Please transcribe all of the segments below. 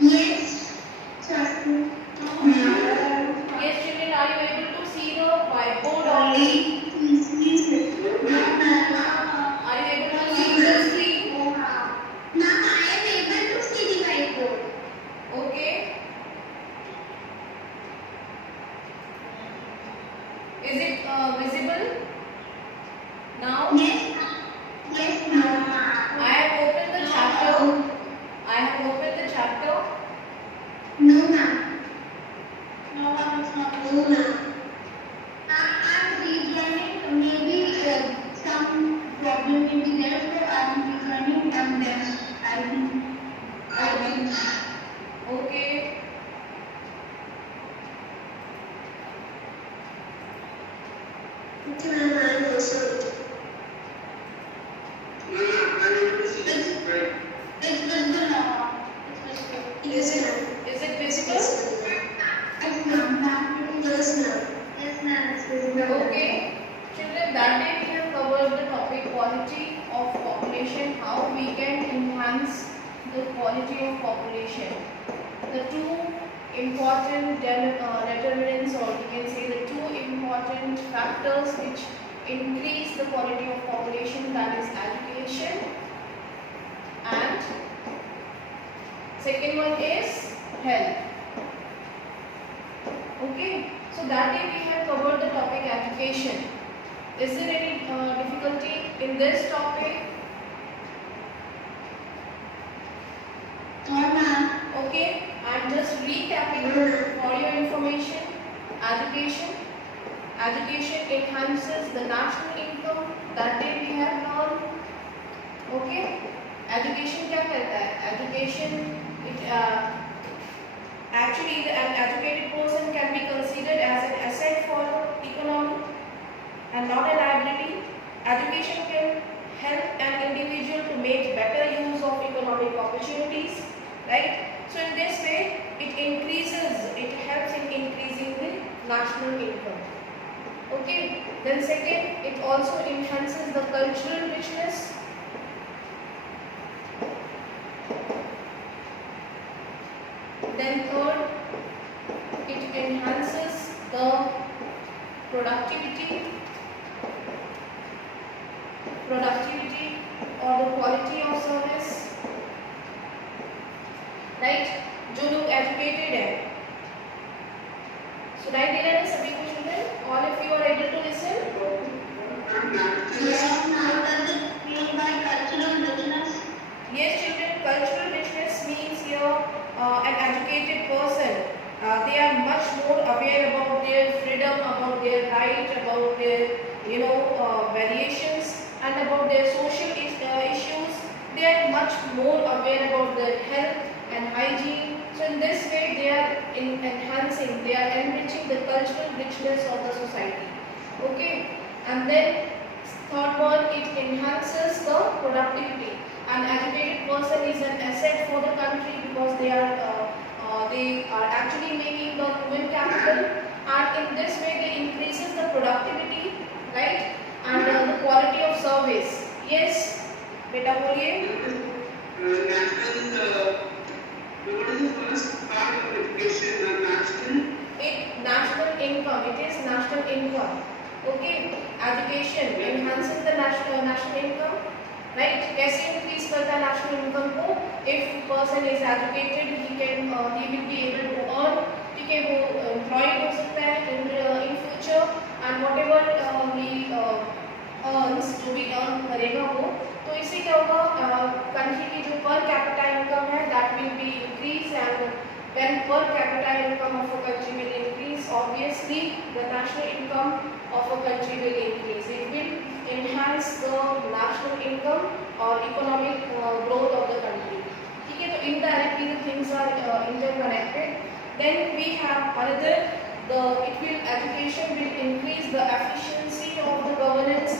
Yes. Yes, children, are you able to see the whiteboard only? Are you able to see the screen? Ma'am, I am able to see the whiteboard. Okay. Is it visible now? Yes, ma'am. I have opened the chapter. I have opened the chapter. No, ma'am. No, ma'am. I'm rejoining. Maybe some problem will be there, so I'm rejoining and then I will. Okay. Okay, ma'am, I'm also. It's visible now. Is it visible? Yes, ma'am. Yes, ma'am. Yes, ma'am. It's visible. Okay. Children, that day we have covered the topic quality of population, how we can enhance the quality of population. The two important determinants, or we can say the two important factors which increase the quality of population, that is education, and second one is health. Okay, so that day we have covered the topic education. Is there any difficulty in this topic? No, ma'am. Okay, I'm just recapping for your information. Education enhances the national income. That day we have learned. Okay, education क्या करता है? Education actually an educated person can be considered as an asset for the economy and not a liability. Education can help an individual to make better use of economic opportunities, right? So in this way, it helps in increasing the national income. Okay. Then second, it also enhances the cultural richness. Then third, it enhances the productivity or the quality of service, right? जो लोग educated है, so right there are सभी को children, all of you are able to listen. Yes, ma'am. Does it mean by cultural richness? Yes, children, cultural richness means here an educated person. They are much more aware about their freedom, about their right, about their variations, and about their social issues. They are much more aware about their health and hygiene. So in this way, they are enriching the cultural richness of the society. Okay, and then third one, it enhances the productivity. An educated person is an asset for the country because they are actually making the human capital, and in this way they increases the productivity, right, and the quality of service. Yes, beta boliye. What is the first part of education? National income. It is national income. Okay, education enhances the national income. Right? कैसे increase करता है national income को? If person is educated, he will be able to earn. ठीक है, वो employed हो सकता है in future, and whatever he earns, जो भी earn करेगा वो, तो इससे क्या होगा? Country की जो per capita income है, that will be increase, and when per capita income of a country will increase, obviously the national income of a country will increase. It will enhance the national income or economic growth of the country. ठीक है, तो indirectly the things are interconnected. Then we have another, education will increase the efficiency of the governance.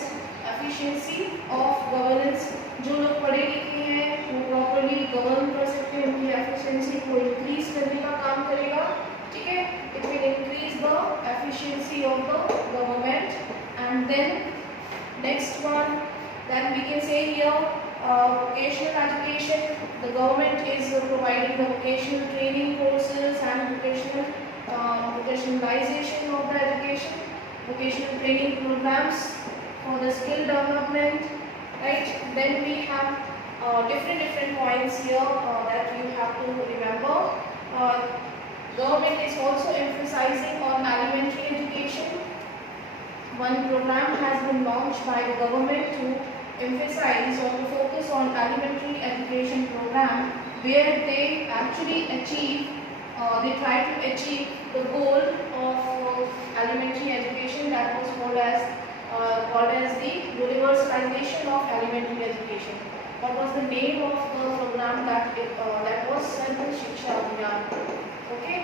जो लोग पढ़े लिखे हैं वो properly govern कर सकते हैं, उनकी एफिशिएंसी को इंक्रीज करने का काम करेगा. ठीक है, it will increase the efficiency of the government. And then next one, then we can say here vocational education the government is providing the vocational training courses and vocationalization of the education, vocational training programs for the skill development, right? Then we have different points here that you have to remember. Government is also emphasizing on elementary education. One program has been launched by the government to emphasize or to focus on elementary education program, where they actually achieve, they try to achieve the goal of elementary education that was called as the universalization of elementary education. What was the name of the program? That was Sarva Shiksha Abhiyan. Okay,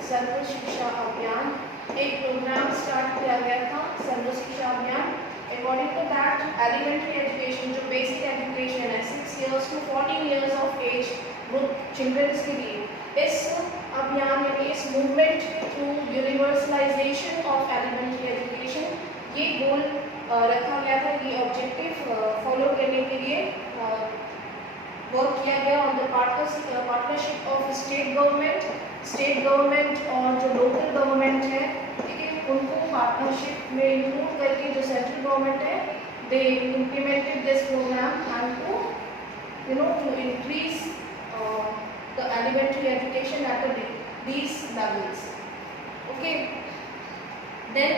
Sarva Shiksha Abhiyan. एक program start किया गया था Sarva Shiksha Abhiyan. According to that elementary education जो basic education है 6 years to 14 years of age group childrens के लिए इस अभियान में इस movement through universalization of elementary education ये गोल रखा गया था, ये ऑब्जेक्टिव फॉलो करने के लिए वर्क किया गया on the partnership of state government और जो लोकल गवर्नमेंट है, ठीक है, उनको पार्टनरशिप में इंक्लूड करके जो सेंट्रल गवर्नमेंट है they implemented this program and to increase the elementary education at these levels. Okay, then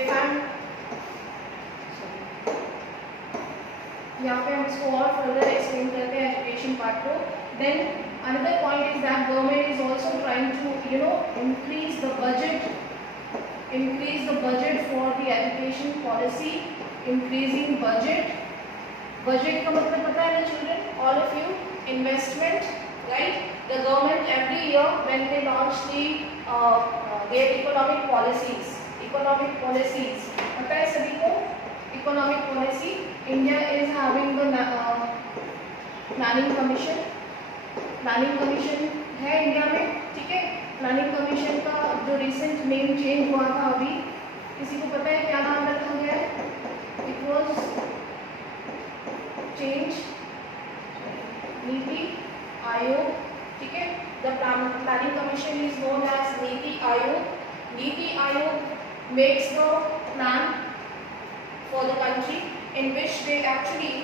if I'm यहाँ पे हम इसको और फर्दर एक्सप्लेन करते हैं एजुकेशन पार्ट को. Then another point is that government is also trying to increase the budget for the education policy. Increasing budget का मतलब पता है ना children, all of you, investment, right? The government every year when they launch their economic policies, पता है सभी को economic policy. India is having the planning commission है इंडिया में, ठीक है. प्लानिंग कमीशन का जो रिसेंट नेम चेंज हुआ था अभी, किसी को पता है क्या नाम रखा गया है? इट वाज चेंज नीति आयोग, ठीक है. The planning commission is known as Niti Aayog. Niti Aayog makes the plan for the country in which they actually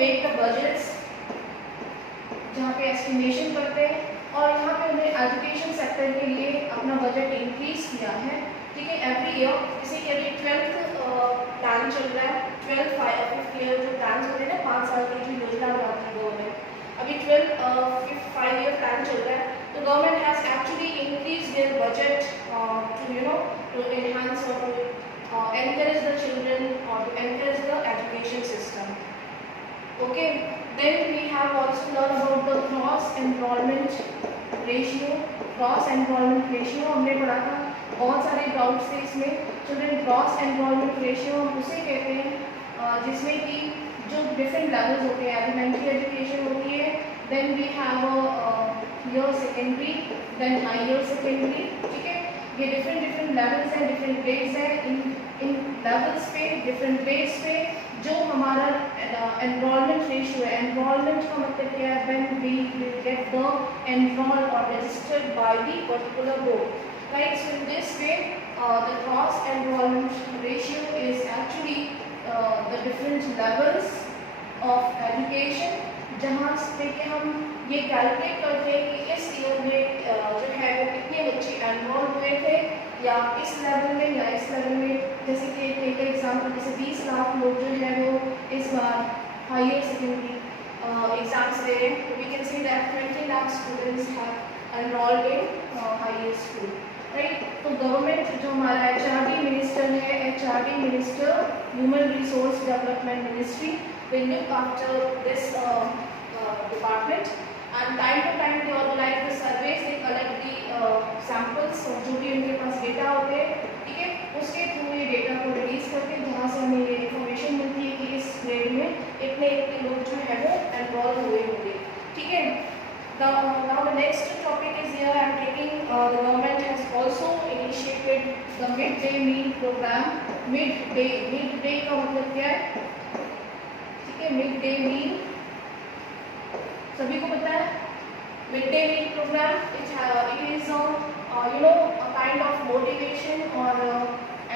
make the budgets, जहाँ पे एस्टिमेशन करते हैं और यहाँ पे उन्हें एजुकेशन सेक्टर के लिए अपना बजट इंक्रीज किया है, ठीक है. एवरी ईयर जैसे कि अभी 12th प्लान चल रहा है, 5th ईयर जो प्लान होते हैं ना 5 साल की जो योजना बनाती है गवर्नमेंट, अभी 5 ईयर प्लान चल रहा है. तो government has actually increase their budget to enhance or to encourage the children or to encourage the education system. Okay, then we have also learned about the gross enrollment ratio. हमने पढ़ा था, बहुत सारे डाउट्स थे इसमें. चिल्ड्रन, ग्रॉस एनरोलमेंट रेशियो हम उसे कहते हैं जिसमें कि जो डिफरेंट लेवल्स होते हैं. एलिमेंट्री एजुकेशन होती है, then we have your secondary, then higher secondary, ठीक है. ये डिफरेंट लेवल्स हैं, डिफरेंट ग्रेड्स हैं. इन लेवल्स पे, डिफरेंट ग्रेड्स पे जो हमारा एनरोलमेंट रेशियो है, एनरोलमेंट का मतलब क्या है? When we get the enrol और registered by the particular board, right? So in this way the cross enrolment ratio is actually the different levels of education, जहाँ पे कि हम ये कैलकुलेट करते हैं कि इस ईयर में जो है वो कितने बच्चे एनरोल हुए थे, या इस लेवल में या इस लेवल में. जैसे कि एक एग्जाम्पल, जैसे 20 लाख लोग जो है वो इस बार हायर सेकेंडरी एग्जाम्स दे रहे हैं, तो we can say that 20 lakh students have enrolled in higher school, right? तो गवर्नमेंट जो हमारा HRD मिनिस्टर है, HRD minister, human resource development ministry, they look after this department, and time to time they organize the surveys, they collect the samples और जो भी उनके पास डेटा होते हैं, ठीक है, उसके थ्रू ये डेटा को रिलीज करते हैं, जहाँ से हमें ये इन्फॉर्मेशन मिलती है कि इस ग्रेड में इतने लोग जो है वो एनरोल हुए होंगे, ठीक है. Now the next topic is here. I am taking the government has also initiated the midday meal program. Midday का मतलब क्या है? है मिड डे मील, सभी को पता है mid day meal program. It is a kind of motivation or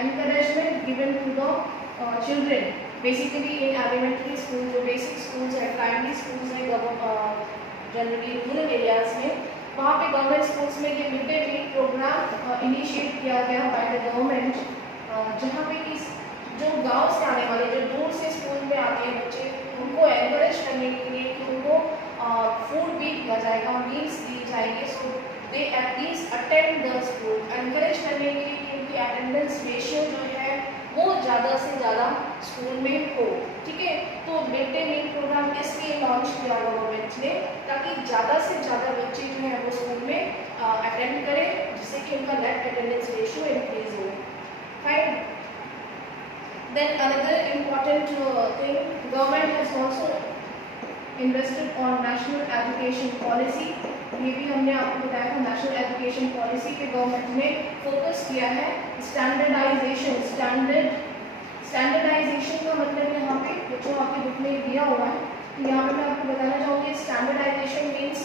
encouragement given to the children. Basically in elementary school, जो basic schools है, primary schools है, जनरली रूरल एरियाज में, वहाँ पे गवर्नमेंट स्कूल्स में ये mid day meal program initiate किया गया बाय द गवर्नमेंट, जहाँ पे कि जो गांव से आने वाले, जो दूर से स्कूल में आते हैं बच्चे, उनको एनकरेज करने के लिए कि उनको फूड भी दिया जाएगा, मील्स दी जाएगी, so they at least attend the school. Encourage करने के लिए कि उनकी अटेंडेंस रेशियो जो है वो ज़्यादा से ज़्यादा स्कूल में हो. ठीक है, तो मिड डे मील प्रोग्राम इसलिए लॉन्च किया गवर्नमेंट ने ताकि ज़्यादा से ज़्यादा बच्चे जो है वो स्कूल में अटेंड करें, जिससे कि उनका नेट अटेंडेंस रेशियो इंक्रीज हो. Fine. Then another important thing, government has also invested on national education policy. ये भी हमने आपको बताया था, नेशनल एजुकेशन पॉलिसी पे गवर्नमेंट ने फोकस किया है. स्टैंडर्डाइजेशन, स्टैंडर्डाइजेशन का मतलब यहाँ पे जो आपके बुक में दिया हुआ है, यहाँ पे मैं आपको बताना चाहूँगी. स्टैंडर्डाइजेशन मीन्स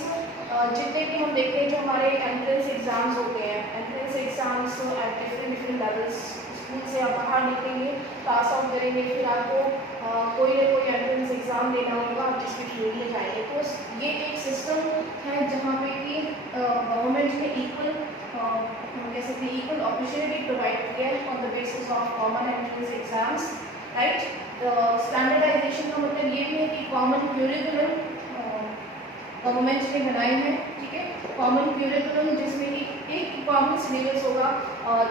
जितने भी हम देखते हैं जो हमारे एंट्रेंस एग्जाम्स होते हैं, entrance exams eight different levels, school से आप बाहर निकलेंगे, पास आउट करेंगे, फिर आपको कोई ना कोई एंट्रेंस एग्ज़ाम देना होगा, आप जिसमें ट्रेन में जाएंगे. तो ये एक सिस्टम है जहाँ पे कि गवर्नमेंट ने इक्वल कह सकते हैं इक्वल अपॉर्चुनिटी प्रोवाइड किया है on the basis of common entrance exams. Right. Standardization का मतलब ये भी है कि कॉमन क्यूरिकुलम गवर्नमेंट ने बनाए हैं. ठीक है, कॉमन क्यूरिकुलम जिसमें कि एक कॉमन सिलेबस होगा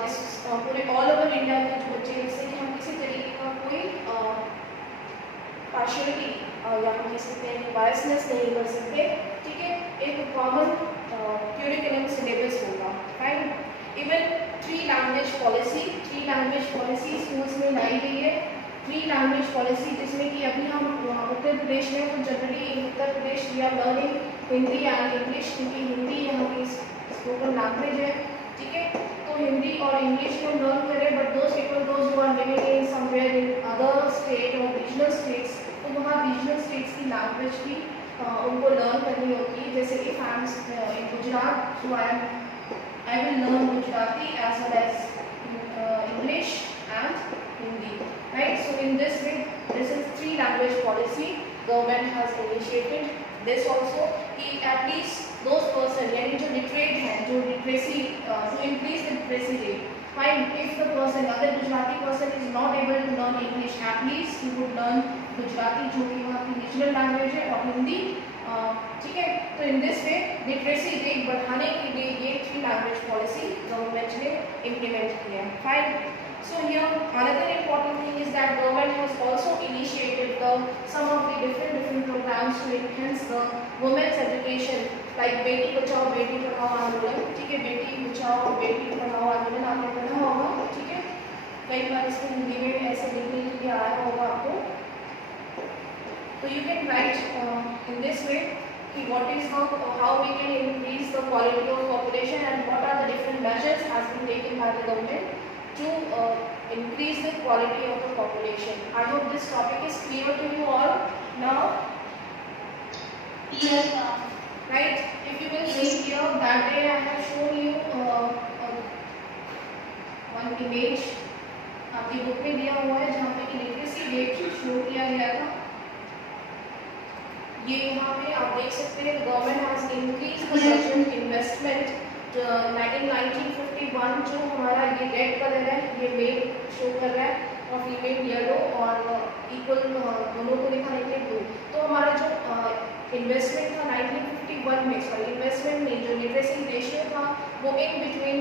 जिस पूरे ऑल ओवर इंडिया के जो बच्चे, जिससे कि हम किसी तरीके का कोई पार्शियलिटी या हम कह सकते हैं बायसनेस नहीं कर सकते. ठीक है, एक कॉमन क्यूरिकुलम सिलेबस होगा. Fine. Even 3 language policy schools में लाई गई है. 3 लैंग्वेज पॉलिसी जिसमें कि अभी हम उत्तर प्रदेश में तो generally in Uttar Pradesh we are learning Hindi and English, क्योंकि हिंदी यहाँ की स्पोकन लैंग्वेज है. ठीक है, तो हिंदी और इंग्लिश में लर्न करें, but those who are living in somewhere in other state और रीजनल स्टेट्स, तो वहाँ रीजनल स्टेट्स की लैंग्वेज भी उनको लर्न करनी होती है. जैसे कि फैम्स in Gujarat, so I will learn Gujarati as well as English and Hindi. Right. So in this way, this is 3 language policy government has initiated. This also कि at least those person यानी जो literate हैं, जो literacy to increase the literacy rate. Fine. If the person, अगर Gujarati person is not able to learn English, at least he would learn Gujarati जो कि वहाँ की regional language है, और हिंदी. ठीक है, तो in this way literacy rate बढ़ाने के लिए ये 3 language policy government ने implement किया. Fine. So here another important thing is that government has also initiated some of the different programs to enhance the women's education, like Beti बचाओ बेटी पढ़ाओ आंदोलन. ठीक है, बेटी बचाओ बेटी पढ़ाओ आंदोलन आपने पढ़ा होगा. ठीक है, कई बार इसको हिंदी में ऐसे लिखने के लिए आया होगा आपको. तो you can write in this way कि what is how we can increase the quality of population and what are the different measures has been taken by the government to increase the quality of the population. I hope this topic is clear to you all now. Yes, ma'am. Right? If you will see here, that day I have shown you one image. आपकी बुक में दिया हुआ है जहाँ पे literacy rate show किया गया था. ये यहाँ पे आप देख सकते हैं government has increase the budget investment. 1951 जो हमारा ये रेड कलर है, ये मेल शो कर रहा है और फीमेल येलो, और इक्वल दोनों को दिखाने के लिए ब्लू. तो हमारा जो इन्वेस्टमेंट था 1951 में, सॉरी इन्वेस्टमेंट नहीं, जो लिटरेसी रेशियो था वो इन बिटवीन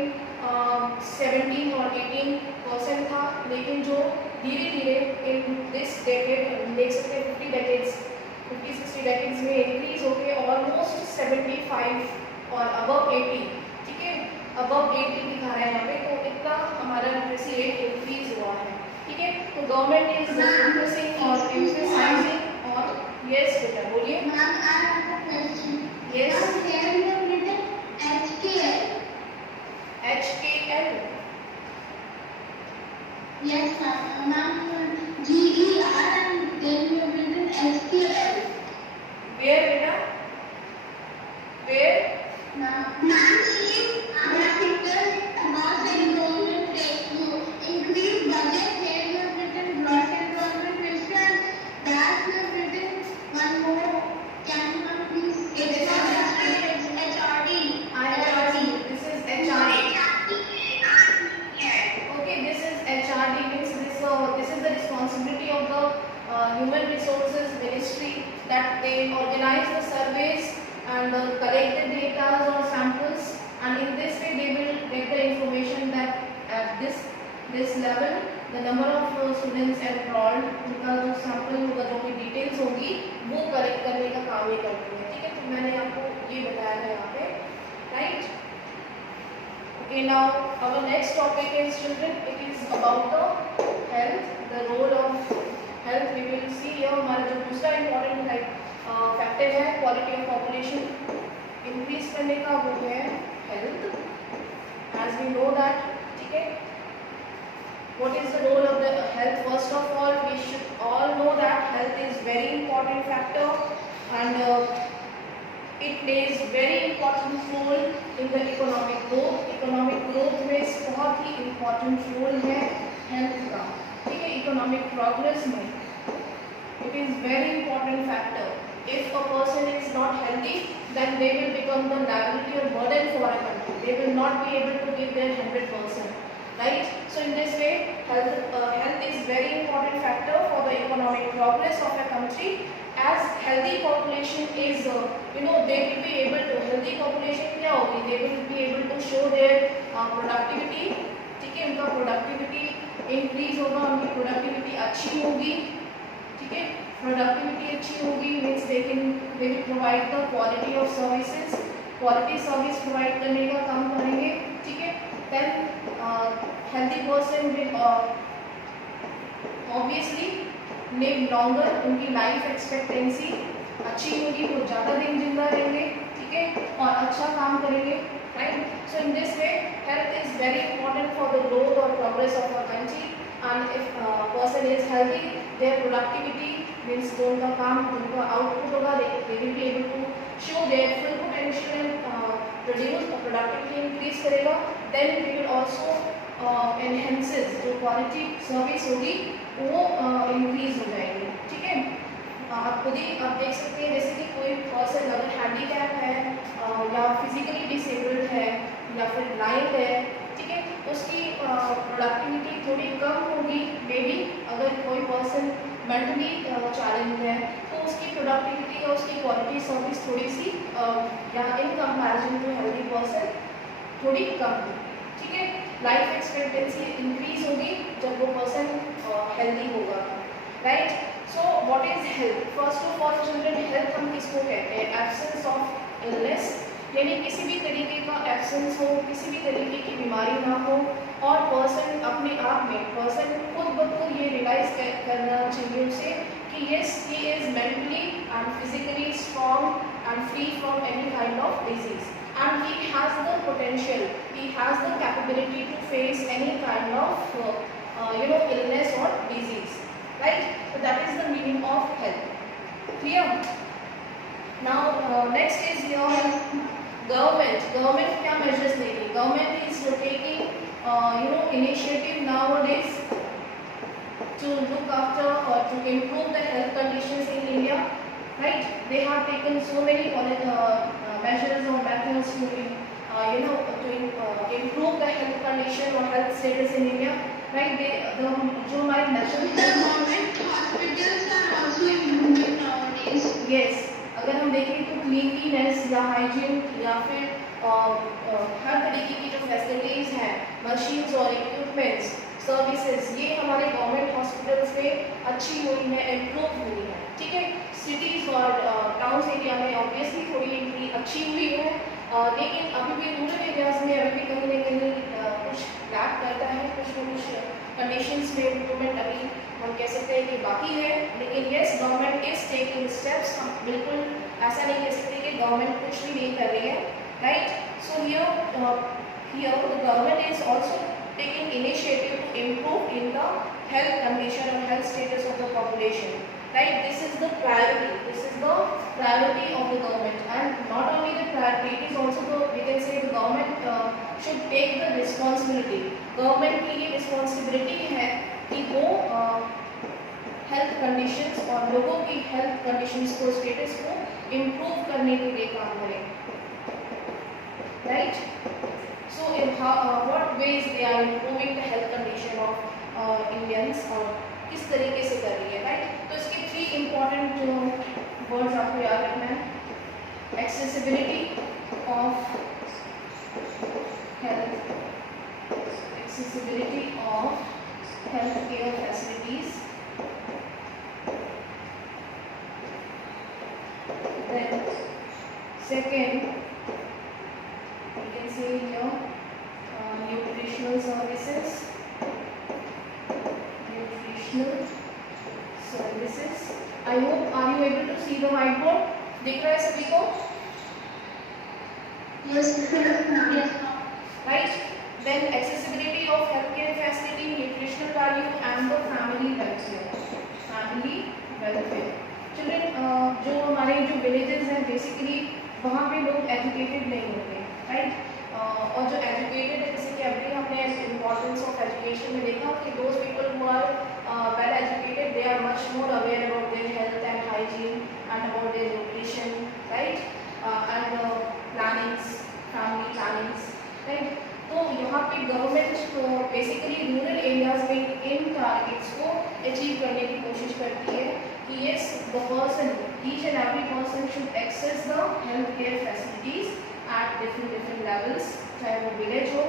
17 और 18% था. लेकिन जो धीरे धीरे इन दिस डेकेड देख सकते हैं 50-60 डेकेड्स में इंक्रीज होकर ऑलमोस्ट 75 और अबव 80. ठीक है, अबव 80 दिखा रहा है यहाँ पे. तो इतना हमारा लिटरेसी रेट इंक्रीज हुआ है. ठीक है, तो गवर्नमेंट इज फोकसिंग और एम्फसाइजिंग. और यस बेटा बोलिए. Ma'am, I have a question. Yes. Ma'am, here you have written HKL. HKL. Yes, ma'am. Ma'am, GER and then you have written HKL. Where बेटा? Where? Increase budget, here you have written gross enrollment ratio. That you have written one more. Can you not please? It's not it's HRD. I have asked you. This is HRD. Okay, this is HRD means this is the responsibility of the Human Resources Ministry, that they organize the surveys and collect the data or samples, and in this way they will get the information that at this level the number of students enrolled, उनका जो सैंपल होगा, जो भी डिटेल्स होंगी वो कलेक्ट करने का काम ये करते हैं. ठीक है, तो मैंने आपको ये बताया है यहाँ पे, right. Okay, now our next topic is children. It is about the health, the role of health. We will see here हमारा जो दूसरा important फैक्टर है क्वालिटी ऑफ पॉपुलेशन इंक्रीज करने का, वो है health. As we know that, ठीक है. What is the role of the health? First of all, we should all know that health is very important factor, and it plays very important role in the economic growth. Economic growth में बहुत ही important role है health का. ठीक है, economic progress में it is very important factor. If a person is not healthy, then they will become the liability or burden for a country. They will not be able to give their 100%. Right? So in this way, health is very important factor for the economic progress of a country. As healthy population is, they will be able to, healthy population क्या होगी? They will be able to show their productivity. ठीक है, उनका productivity increase होगा, उनकी productivity अच्छी होगी. ठीक है, productivity अच्छी होगी means they will provide the quality of services. Quality service provide करने का काम करेंगे. ठीक है, then healthy person will obviously live longer. उनकी life expectancy अच्छी होगी, वो ज़्यादा दिन जिंदा रहेंगे. ठीक है, और अच्छा काम करेंगे. Right? So in this way, health is very important for the growth or progress of a country. And if a person is healthy, their productivity means जो उनका काम, उनका output होगा, they will be able to show their full potential and produce a productivity increase करेगा. Then we will also enhances जो quality service होगी वो increase हो जाएगी. ठीक है, आप खुद ही आप देख सकते हैं, जैसे कि कोई पर्सन अगर हैंडीकैप है या फिजिकली डिसेबल्ड है या फिर ब्लाइंड है, ठीक है, उसकी प्रोडक्टिविटी थोड़ी कम होगी. मे बी अगर कोई पर्सन मेंटली चैलेंज है तो उसकी प्रोडक्टिविटी और उसकी क्वालिटी सर्विस थोड़ी सी या in comparison to healthy person थोड़ी कम होगी. ठीक है, लाइफ एक्सपेक्टेंसी इंक्रीज होगी जब वो पर्सन हेल्दी होगा. Right. So what is health? First of all children, health हम किसको कहते हैं? एब्सेंस ऑफ इलनेस, यानी किसी भी तरीके का एब्सेंस हो, किसी भी तरीके की बीमारी ना हो, और पर्सन अपने आप में पर्सन खुद ब खुद ये रियलाइज करना चाहिए उसे कि yes he is mentally and physically strong and free from any kind of disease, and he has the potential, he has the capability to face any kind of illness or disease. Right? So that is the meaning of health. Clear? Now next is your government. Government क्या measures लेगी? Government is taking initiative nowadays to look after or to improve the health conditions in India. Right? They have taken so many measures or methods to improve the health condition or health status in India. Right? जो हमारे national Government hospitals are also improving nowadays. Yes, अगर हम देखें तो क्लीनलीनेस या हाइजीन या फिर हर तरीके की जो फैसिलिटीज़ हैं, मशीन्स और इक्विपमेंट्स, सर्विसेज, ये हमारे गवर्नमेंट हॉस्पिटल्स में अच्छी हुई है, इम्प्रूव हुई है. ठीक है, सिटीज़ और टाउन्स एरिया में ऑब्वियसली थोड़ी अच्छी हुई है, लेकिन अभी भी रूरल एरियाज में अभी भी कहीं ना कहीं कुछ लैक करता है, कुछ न कुछ कंडीशंस में इम्प्रूवमेंट अभी हम कह सकते हैं कि बाकी है. लेकिन yes, government is taking steps. हम बिल्कुल ऐसा नहीं कह सकते कि गवर्नमेंट कुछ भी नहीं कर रही है. Right. So here the government is also taking initiative to improve in the health condition or health status of the population. Right? This is the priority. This is the priority of the government, and not only the priority, it is also the, we can say, the government should take the responsibility. Government की ये responsibility है कि वो health conditions और लोगों की health conditions को, status को इम्प्रूव करने के लिए काम करें, right? So in what ways they are improving the health condition of Indians, और किस तरीके से कर रही है, राइट? तो इसके 3 इम्पॉर्टेंट जो वर्ड्स आपको याद रखना है: accessibility of health, accessibility of healthcare facilities, then second we can say here nutritional services, I hope, are you able to see the whiteboard? दिख रहा है सभी को? Yes, yes, Right? Then accessibility of healthcare facility, nutritional value and the family welfare. Family welfare. Children, जो हमारे जो villages हैं basically वहाँ पे लोग educated नहीं होते, right? और जो educated है, जैसे कि अभी हमने importance of education में देखा कि those people who are well educated, they are much more aware about their health and hygiene and about their nutrition, right? And plannings, family plannings, right? तो यहाँ पे गवर्नमेंट बेसिकली रूरल एरियाज में इन टारगेट्स को अचीव करने की कोशिश करती है कि yes, the person, each and every person should access the health care facilities at different levels, चाहे वो विलेज हो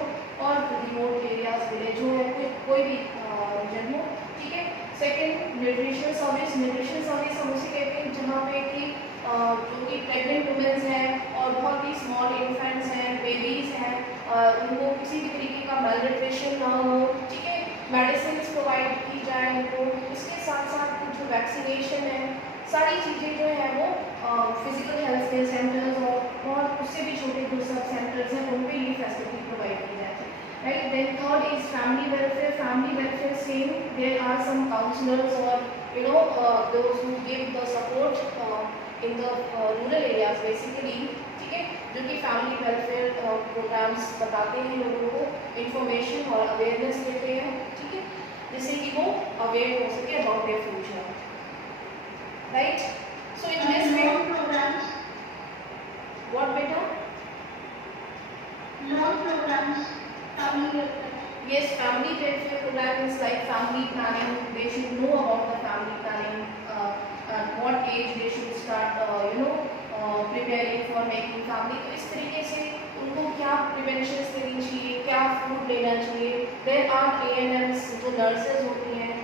और रिमोट एरियाज, विलेज हो या कोई भी रीजन हो, ठीक है? Second, nutritional service. Nutritional service हम उसे कहते हैं जहाँ पे कि जो कि प्रेग्नेंट वुमेन्स हैं और बहुत ही स्मॉल इन्फेंट्स हैं, बेबीज हैं, उनको किसी भी तरीके का मेलन्यूट्रिशन ना हो, ठीक है? मेडिसिन प्रोवाइड की जाए उनको। इसके साथ साथ कुछ जो वैक्सीनेशन है, सारी चीज़ें जो है वो फिजिकल हेल्थ केयर सेंटर्स और उससे भी छोटे जो सब सेंटर्स हैं उन पे ये फैसिलिटी प्रोवाइड की जाती है, right? Then third is family welfare. Family welfare same, there are some counsellors और those who give the support in the rural areas basically, ठीक है? जो कि फैमिली वेलफेयर प्रोग्राम्स बताते हैं लोगों को, इंफॉर्मेशन और अवेयरनेस देते हैं, ठीक है? जिससे कि वो अवेयर हो सके about their future, right? So in this way programs, what बेटा? long programs, family welfare. Yes, family welfare program is like family planning. They should know about the family planning, at what age they should start, preparing for making family. तो इस तरीके से उनको क्या प्रिवेंशन लेनी चाहिए, क्या फूड लेना चाहिए। There are ANMs जो नर्सेज होती हैं,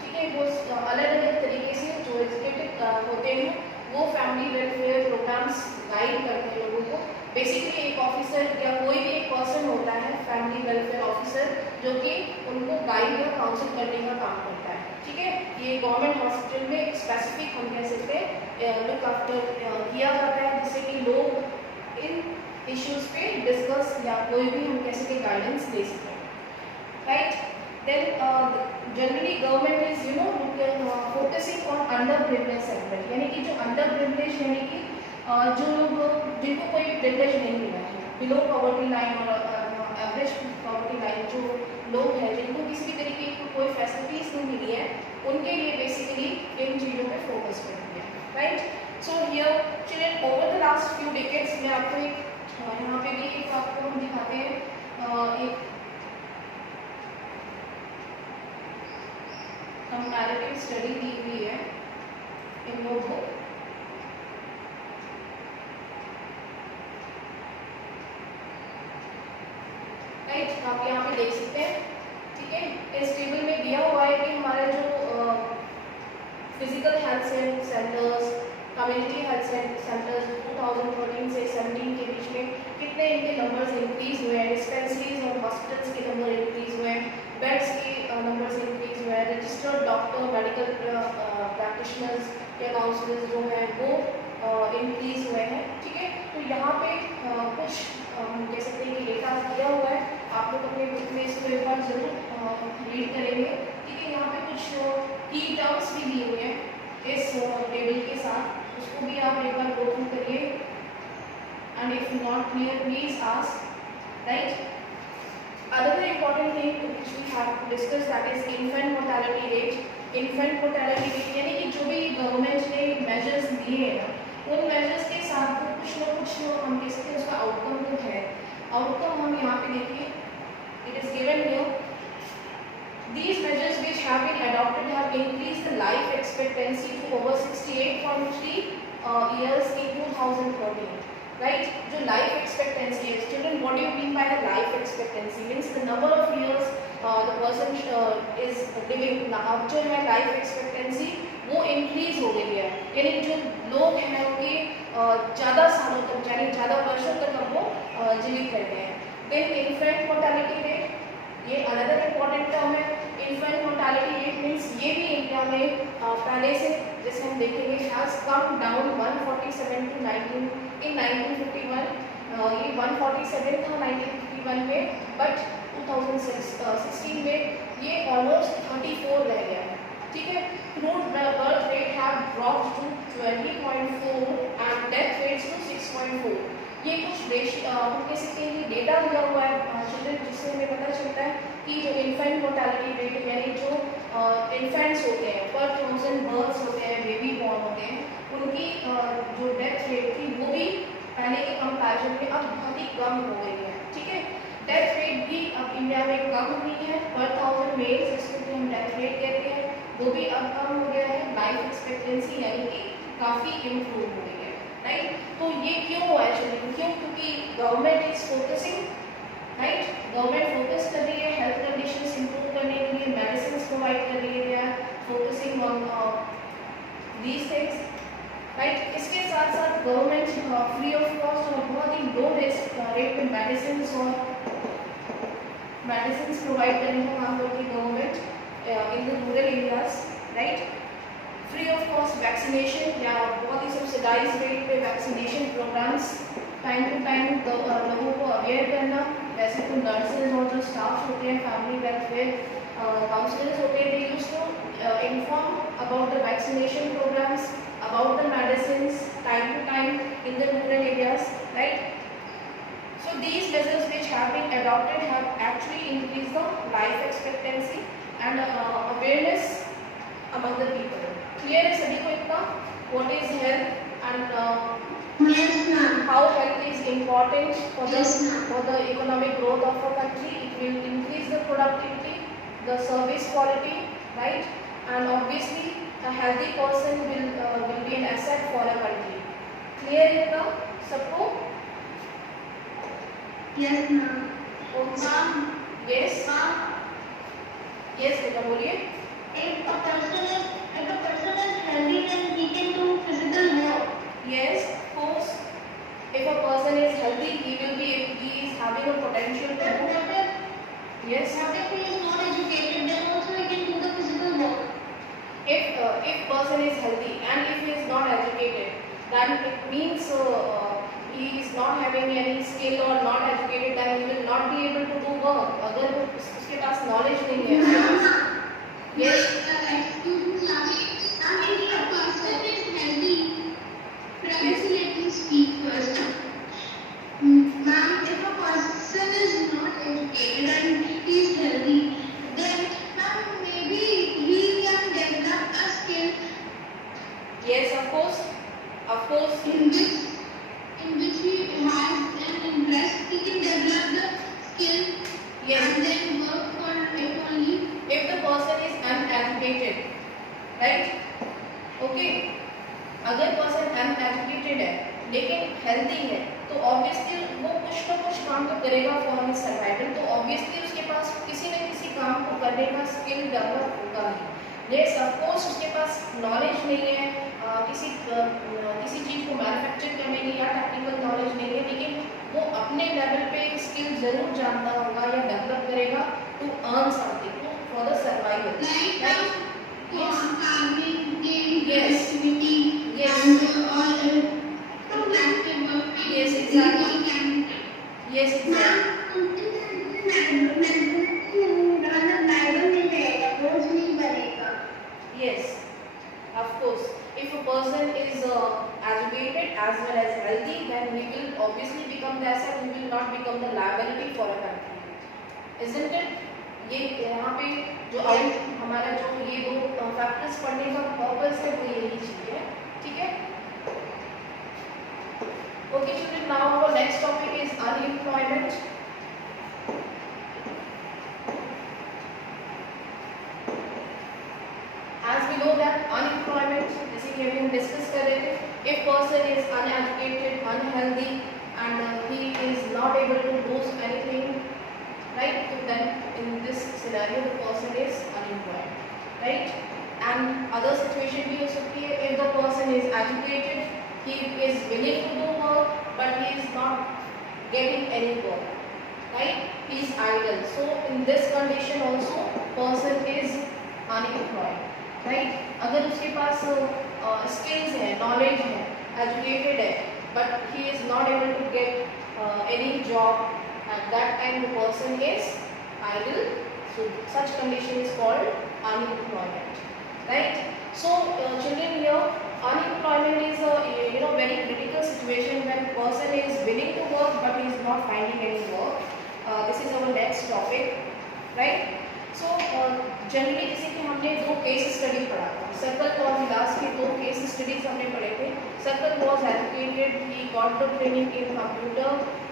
ठीक है? वो अलग अलग तरीके से जो एजुकेटेड होते हैं वो फैमिली वेलफेयर प्रोग्राम्स गाइड करते हैं लोगों को। बेसिकली एक ऑफिसर या कोई भी एक पर्सन होता है फैमिली वेलफेयर ऑफिसर, जो कि उनको गाइड या काउंसिल करने का काम करता है, ठीक है? ये गवर्नमेंट हॉस्पिटल में स्पेसिफिक हम कह सकते हैं लुक आफ्टर किया जाता है, जिससे कि लोग इन इश्यूज पे डिस्कस या कोई भी हम कह सके गाइडेंस दे सकें, right? Then generally government is focusing on under privilege segment, यानी कि जो अंडर प्रिविलेज, यानी कि जो लोग जिनको कोई प्रिविलेज नहीं मिला है, बिलो पॉवर्टी लाइन और एवरेज पॉवर्टी लाइन जो लोग हैं जिनको किसी भी तरीके की कोई फैसिलिटीज नहीं मिली है, उनके लिए बेसिकली इन चीज़ों पे फोकस करती है, right? So here children, over the last few decades में आपको एक यहाँ पे भी एक आपको हम दिखाते हैं एक कंपैरेटिव स्टडी दी हुई है इन नोटबुक। राइट, आप यहाँ पे देख सकते हैं, ठीक है? इस टेबल में दिया हुआ है कि हमारा जो physical health centres, community health centres 2013 से 17 के बीच में कितने इनके नंबर्स इंक्रीज हुए हैं, डिस्पेंसरीज और हॉस्पिटल्स के नंबर इंक्रीज हुए हैं, बेड्स के नंबर्स इंक्रीज हुए हैं, रजिस्टर्ड डॉक्टर, मेडिकल प्रैक्टिशनर्स या काउंसलर्स जो हैं वो इंक्रीज हुए हैं, ठीक है? तो यहाँ पे कुछ हम कह सकते हैं कि डेटा दिया हुआ है, आप लोग अपने बुक में इसको एक बार जरूर रीड करेंगे, ठीक है? यहाँ पे कुछ की टर्म्स भी दिए हुए हैं इस टेबल के साथ, उसको भी if not clear, please ask. Right? Another important thing which we have to discuss, that is infant mortality rate. infant mortality rate यानी कि जो भी गवर्नमेंट ने मेजर्स लिए हैं ना, उन मेजर्स के साथ कुछ ना कुछ हम कह सकते हैं उसका आउटकम तो है. आउटकम हम यहाँ पे देखिए, it is given here. These measures which have been adopted have increased the life expectancy to over 68.3 years in 2013. Right? जो life expectancy है, children, what do you mean by the life expectancy? Means the number of years the person is living. अब जो है life expectancy वो increase हो गई है, यानी जो लोग हैं उनके ज़्यादा सालों तक, यानी ज़्यादा वर्षों तक हम वो जीवित रहते हैं. Then infant mortality rate, ये अनदर इम्पॉर्टेंट टर्म है. इन्फेंट मोर्टालिटी रेट मीन्स ये भी इंडिया में पहले से जैसे हम देखेंगे हैज़ कम डाउन 147 टू 19 इन 1951. ये 147 था 1951 में, बट 2016 में ये ऑलमोस्ट 34 रह गया है. ठीक है. Crude birth rate have dropped to 20.4 and death rates to 6.4. ये कुछ हम कह सकते हैं कि डेटा दिया हुआ है चिल्ड्रन, जिससे हमें पता चलता है कि जो इन्फेंट मोर्टालिटी रेट यानी जो इन्फेंट्स होते हैं पर 1000 बर्थ्स होते हैं, बेबी बॉर्न होते हैं, उनकी जो डेथ रेट थी वो भी पहले के कंपैरिजन में अब बहुत ही कम हो गई है. ठीक है. डेथ रेट भी अब इंडिया में कम हुई है. पर 1000 मेल्स, जिसको हम डेथ रेट कहते हैं, वो भी अब कम हो गया है. लाइफ एक्सपेक्टेंसी यानी कि काफ़ी इम्प्रूव हो गई है. राइट. तो ये क्यों हुआ है चिल्ड्रन? क्यों? क्योंकि government is focusing. Right. Government focus कर रही है हेल्थ कंडीशंस इंप्रूव करने के लिए, मेडिसिन प्रोवाइड कर रही है. They are focusing on these things. Right. इसके साथ साथ गवर्नमेंट फ्री ऑफ कॉस्ट और बहुत ही लो रेट पे मेडिसिन और मेडिसिन प्रोवाइड करने का काम करती है government in the rural areas. Right. Free of cost vaccination या बहुत ही सब्सिडाइज रेट पे vaccination programs time to time लोगों को अवेयर करना. वैसे तो नर्सेज और जो स्टाफ होते हैं, फैमिली वेलफेयर काउंसलर्स होते हैं, they used to inform about the vaccination programs, about the medicines time to time in the rural areas. Right. So these measures which have been adopted have actually increased the life expectancy and awareness among the people. Clear है सभी को इतना? What is health and Yes, ma'am. how health is important for the Yes, ma'am. for the economic growth of a country. It will increase the productivity, the service quality, right? And obviously a healthy person will be an asset for a country. Clear है ना सबको? Yes, ma'am. Ma'am. Yes. Ma'am. Yes बेटा बोलिए. If a person is healthy, then he can do physical work. Yes, of course. If a person is healthy, he is having a potential to But do. what if Yes. he is not educated? Then also he can do the physical work. If person is healthy and if he is not educated, then it means he is not having any skill or not educated, then he will not be able to do work. अगर वो उसके पास knowledge नहीं है. Yes. Excuse me, Lami. If a person is healthy, privacy, let me speak first. Ma'am, if a person is not educated and he is healthy, then ma'am, maybe he can develop a skill Yes, of course. Of course. in which he has an interest. He can develop the skill Yes. and then work for it only. If the person is uneducated, right? Okay. अगर person uneducated है लेकिन healthy है, तो obviously वो कुछ ना कुछ काम तो करेगा for his survival. तो obviously उसके पास किसी न किसी काम को करने का skill develop होगा ही. Yes, of course उसके पास knowledge नहीं है, किसी चीज़ को मैन्युफैक्चर करने की या टेक्निकल नॉलेज नहीं है, लेकिन वो अपने लेवल पे स्किल जरूर जानता होगा या डेवलप करेगा to earn something, for the survival. Like farming, game, Yes. activity, Yes. and all productive work. Yes, These exactly. all can be done. Yes, exactly. Yes, of course. If a person is educated as well as healthy, then he will obviously become the asset, he will not become the liability for a country, isn't it? ये यहाँ पे जो हमारा जो ये दो फैक्टर्स पढ़ने का पर्पस है वो यही चीज है, ठीक है? Okay children, now our next topic is unemployment. As we know that unemployment, जैसे कि अभी हम डिस्कस कर रहे थे, if person is uneducated, unhealthy and he is not able to do anything, right? So then in this scenario the person is unemployed, right? And other situation भी हो सकती है, if the person is educated, he is willing to do work but he is not getting any work, right? He is idle. So in this condition also person is unemployed, right? अगर उसके पास skills है, knowledge है, educated है, but he is not able to get any job, at that time the person is idle. So such condition is called unemployment, right? So children, here unemployment is a very critical situation when person is willing to work but he is not finding any work. This is our next topic, right? So generally जैसे कि हमने दो case study पढ़ा था, सर्कल और विलास के दो case studies हमने पढ़े थे. Circle was educated, he got the training in computer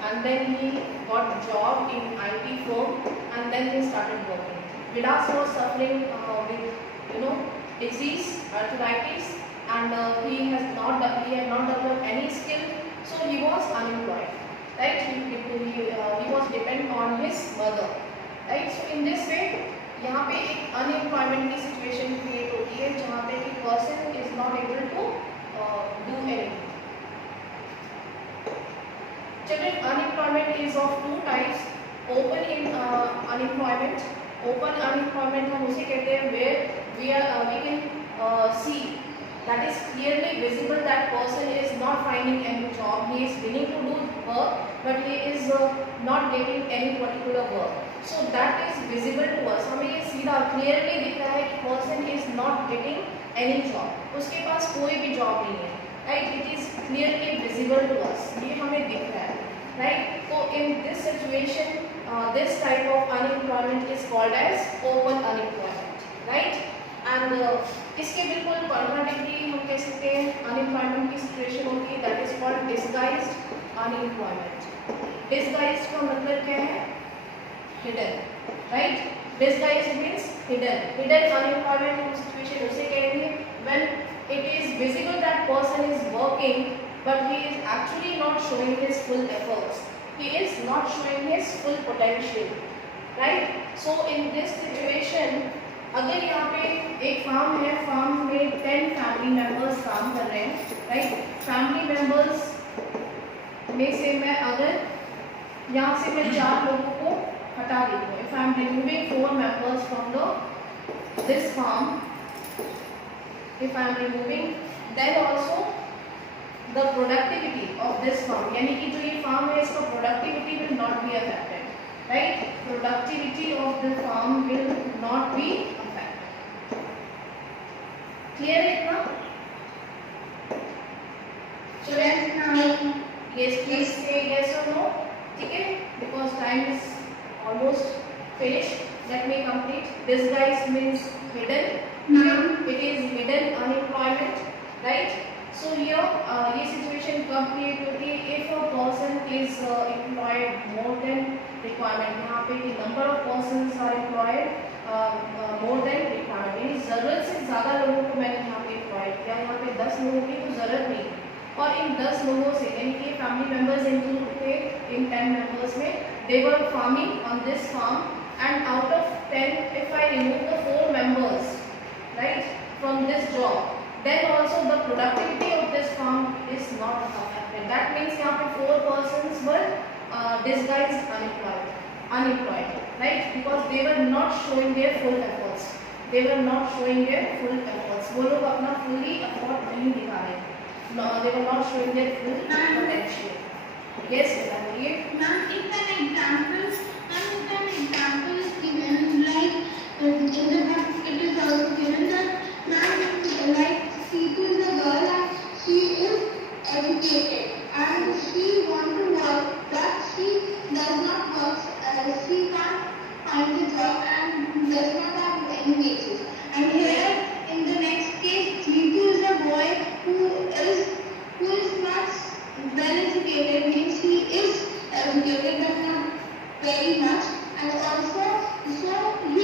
and then he got job in IT firm and then he started working. Vilas was suffering with disease, arthritis, and he had not developed any skill, so he was unemployed, right? He was dependent on his mother, right? So in this way यहाँ पे एक अनएम्प्लॉयमेंट की situation create होती है जहाँ पे कि person is not able to do anything. Children, unemployment is of two types. Open unemployment. Open unemployment हम उसे कहते हैं where we can see that is clearly visible that person is not finding any job. He is willing to do work but he is not getting any particular work. So that is visible to us. हमें ये सीधा clearly दिख रहा है कि person is not getting any job. उसके पास कोई भी job नहीं है, right? It is clearly visible to us. ये हमें दिख रहा है, right? So in this situation, this type of unemployment is called as open unemployment, right? And इसके बिल्कुल कॉन्ट्राडिक्टली हम कह सकते हैं unemployment की situation होती है, that is called disguised unemployment. Disguised का मतलब क्या है? Hidden, right? Disguised means hidden. Hidden unemployment in situation उसे कहेंगे when it is visible that person is working but he is actually not showing his full efforts. He is not showing his full potential, right? So in this situation, अगर यहाँ पे एक फार्म है, फार्म में 10 family members काम कर रहे हैं, राइट? फैमिली मेंबर्स में से मैं अगर यहाँ से मैं 4 लोगों को हटा देती हूँ, if I am removing 4 members from this farm, if I am removing, then also the productivity of this farm, यानी कि जो ये farm है इसका productivity will not be affected, right? Productivity of the farm will not be affected. Clear है इतना? Yes, please say yes or no. ठीक है? Because time is almost finished. Let me complete. Disguise means hidden. It is hidden unemployment, right? So here ये situation कब create होती है? If a person is employed more than requirement. यहाँ पे कि number of persons are employed more than requirement. यानी ज़रूरत से ज़्यादा लोगों को मैंने यहाँ पे employed किया. यहाँ पे 10 लोगों की तो ज़रूरत नहीं. और इन 10 लोगों से यानी कि फैमिली मेंबर्स इंक्लूड थे इन 10 मेंबर्स में, they were farming on this farm and out of 10 if I remove the 4 members, right, from this job, then also the productivity of this farm is not affected. That means यहाँ पे 4 persons were disguised unemployed, right? Because they were not showing their full efforts. They were not showing their full efforts. वो लोग अपना fully effort नहीं दिखा रहे. No, they were not showing their full potential. Yes, Vedanta. Ma'am, if an example is given, like in the book it is also given that ma'am, like Seetu is a girl and she works, she can't find a job and does not have any wages. And here in the next case, Jitu is a boy who is not well educated, means he is educated but not very much, and also so he